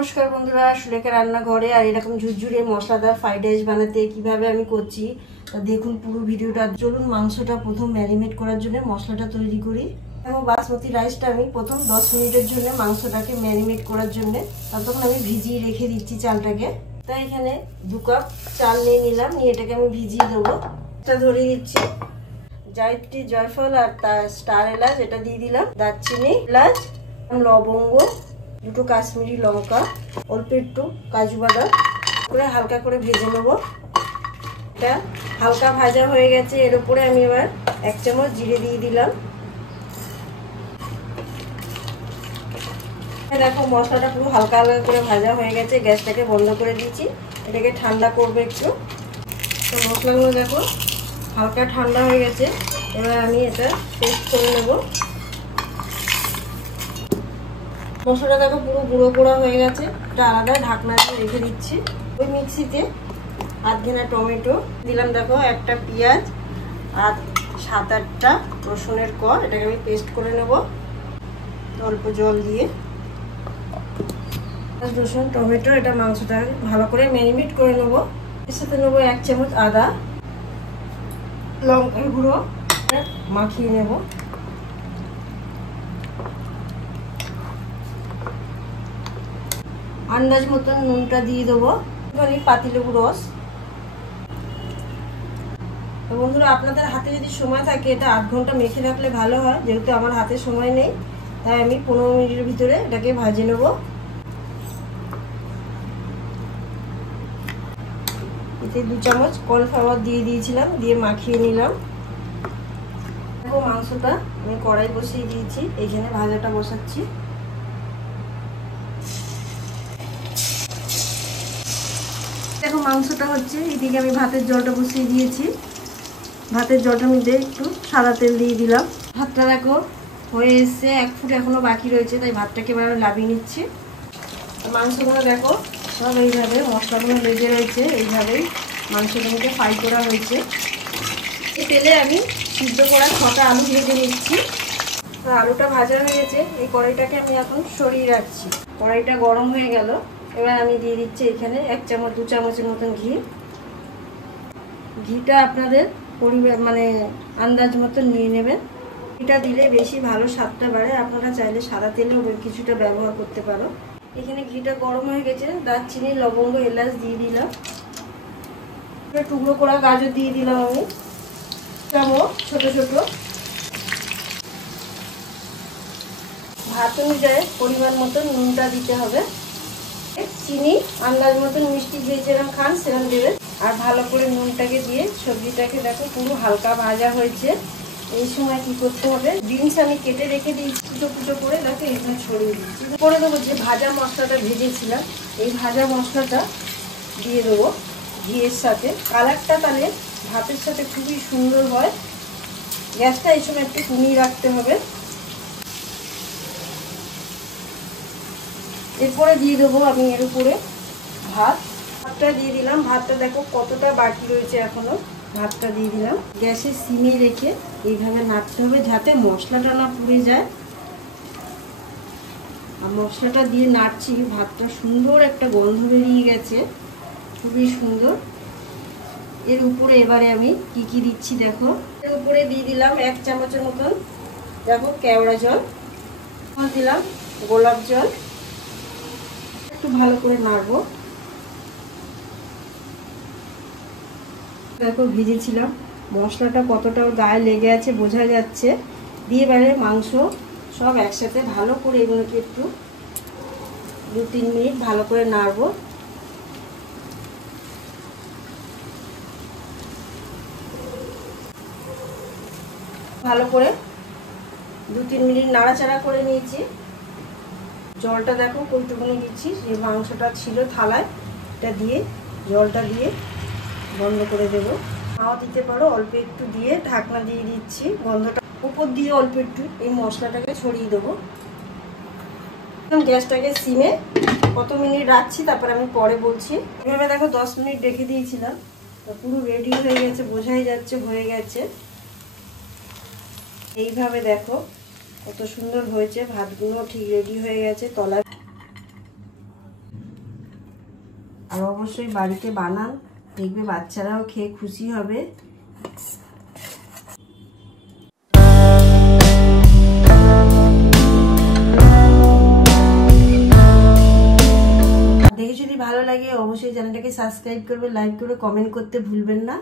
নমস্কার বন্ধুরা, সুলেখা রান্নাঘরে আর এরকম ঝুরঝুরে মশলাদার ফ্রাইড রাইস বানাতে কিভাবে আমি করছি তা দেখুন পুরো ভিডিওটা। চলুন মাংসটা প্রথম ম্যারিনেট করার জন্য মশলাটা তৈরি করি। এবং বাসমতি রাইসটা আমি প্রথম 10 মিনিটের জন্য মাংসটাকে ম্যারিনেট করার জন্য ততক্ষণ আমি ভিজিয়ে রেখে দিচ্ছি চালটাকে। তাই এখানে 2 কাপ চাল নিয়ে নিলাম, নিয়ে এটাকে আমি ভিজিয়ে দেবো। এটা ধরে দিচ্ছি জায়ত্রী, জয়ফল আর তার স্টার এলাচ এটা দিয়ে দিলাম, দারচিনি, এলাচ, লবঙ্গ, 2 কাশ্মীরি লঙ্কা, অল্প একটু কাজু বাদাম করে হালকা করে ভেজে নেব। এটা হালকা ভাজা হয়ে গেছে, এর উপরে আমি এবার 1 চামচ জিরে দিয়ে দিলাম। দেখো মশলাটা পুরো হালকা হালকা করে ভাজা হয়ে গেছে, গ্যাসটাকে বন্ধ করে দিয়েছি। এটাকে ঠান্ডা করবে একটু। তো মশলাগুলো দেখো হালকা ঠান্ডা হয়ে গেছে, এবার আমি এটা পেস্ট করে নেব। মশলাটা দেখো পুরো গুঁড়ো গুঁড়ো হয়ে গেছে, এটা আলাদা ঢাকনা দিয়ে রেখে দিচ্ছি। ওই মিক্সিতে আধখানা টমেটো দিলাম, দেখো একটা পেঁয়াজ আর 7-8টা রসুনের কোয়া, এটাকে আমি পেস্ট করে নেব অল্প জল দিয়ে। রসুন টমেটো এটা মাংসটা ভালো করে ম্যারিনেট করে নেব। এর সাথে নেবো 1 চামচ আদা, লঙ্কার গুঁড়ো মাখিয়ে নেব। আন্দাজ মতন নুনটা দিয়ে দেবো, পাতিলেবু রস। তো বন্ধুরা আপনাদের হাতে যদি সময় থাকে এটা 8 ঘন্টা মেখে রাখলে ভালো হয়, যেহেতু আমার হাতে সময় নেই তাই আমি 15 মিনিটের ভিতরে এটাকে ভাজে নেব। এতে 2 চামচ কর্নফ্লাওয়ার দিয়ে দিয়েছিলাম, দিয়ে মাখিয়ে নিলাম। দেখো মাংসটা আমি কড়াই বসিয়ে দিয়েছি, এইখানে ভাজাটা বসাচ্ছি। দেখো মাংসটা হচ্ছে, এদিকে আমি ভাতের জলটা বসিয়ে দিয়েছি। ভাতের জলটার মধ্যে একটু সাদা তেল দিয়ে দিলাম। ভাতটা দেখো হয়ে এসছে, 1 ফুট এখনো বাকি রয়েছে, তাই ভাতটাকে এবার লাভিয়ে নিচ্ছি। মাংসগুলো দেখো সব এইভাবে মশলাগুলো লেগে রয়েছে, এইভাবেই মাংসগুলোকে ফ্রাই করা হয়েছে। এই তেলে আমি সিদ্ধ করা 6টা আলু ভেজে নিচ্ছি। আলুটা ভাজা হয়ে গেছে, এই কড়াইটাকে আমি এখন সরিয়ে রাখছি। কড়াইটা গরম হয়ে গেল, এবার আমি দিয়ে দিচ্ছি এখানে 1 চামচ 2 চামচের মতন ঘি। ঘিটা আপনাদের পরিমাণ মানে আন্দাজ মতন নিয়ে নেবেন। ঘিটা দিলে বেশি ভালো স্বাদটা বাড়ে, আপনারা চাইলে সাদা তেলেও কিছুটা ব্যবহার করতে পারো। এখানে ঘিটা গরম হয়ে গেছে, দারচিনি, লবঙ্গ, এলাচ দিয়ে দিলাম। টুকরো করা গাজর দিয়ে দিলাম আমি ছোট ছোট। ভাত অনুযায়ী পরিমাণ মতন নুনটা দিতে হবে। চিনি আন্দাজ মতন, মিষ্টি যে যেরকম খান সেরকম দেবেন। আর ভালো করে নুনটাকে দিয়ে সবজিটাকে দেখো পুরো হালকা ভাজা হয়েছে। এই সময় কি করতে হবে, বিনস আমি কেটে রেখে দিয়েছি কুচো কুচো করে, দেখো এখানে ছড়িয়ে দিচ্ছি। করে দেবো যে ভাজা মশলাটা ভেজেছিলাম, এই ভাজা মশলাটা দিয়ে দেবো ঘিয়ের সাথে। কালারটা তাহলে ভাতের সাথে খুবই সুন্দর হয়। গ্যাসটা এই সময় একটু কমিয়ে রাখতে হবে। এরপরে দিয়ে দেবো আমি এর উপরে ভাতটা দিয়ে দিলাম। ভাতটা দেখো কতটা বাকি রয়েছে এখনো, ভাতটা দিয়ে দিলাম। গ্যাসের সিমে রেখে এইভাবে নাড়তে হবে যাতে মশলাটা না পুড়ে যায়। আর মশলাটা দিয়ে নাড়ছি, ভাতটা সুন্দর একটা গন্ধ বেরিয়ে গেছে, খুবই সুন্দর। এর উপরে এবারে আমি কি দিচ্ছি দেখো, এর উপরে দিয়ে দিলাম 1 চামচের মতন দেখো কেওড়া জল, দিলাম গোলাপ জল। একটু ভালো করে নাড়বো। দেখো ভিজেছিলাম, মশলাটা কতটা গায়ে লেগে আছে বোঝা যাচ্ছে। দিয়ে এবারে মাংস সব একসাথে ভালো করে এগুলোকে একটু 2-3 মিনিট ভালো করে নাড়বো। ভালো করে 2-3 মিনিট নাড়াচাড়া করে নিয়েছি। জলটা দেখো কতটুকুনি দিচ্ছি, যে মাংসটা ছিল থালায় এটা দিয়ে জলটা দিয়ে বন্ধ করে দেব। নাও দিতে পারো, অল্প একটু দিয়ে ঢাকনা দিয়ে দিচ্ছি। গন্ধটা উপর দিয়ে অল্প একটু এই মশলাটাকে ছড়িয়ে দেবো। গ্যাসটাকে সিমে কত মিনিট রাখছি তারপর আমি পরে বলছি। এভাবে দেখো 10 মিনিট রেখে দিয়েছিলাম, তো পুরো রেডি হয়ে গেছে, বোঝাই যাচ্ছে হয়ে গেছে। এইভাবে দেখো কত সুন্দর হয়েছে, ভাতগুলো ঠিক রেডি হয়ে গেছে। তলায় আর অবশ্যই বাড়িতে বানান, দেখবে বাচ্চারাও খেয়ে খুশি হবে। দেখে যদি ভালো লাগে অবশ্যই চ্যানেলটাকে সাবস্ক্রাইব করবে, লাইক করে কমেন্ট করতে ভুলবেন না।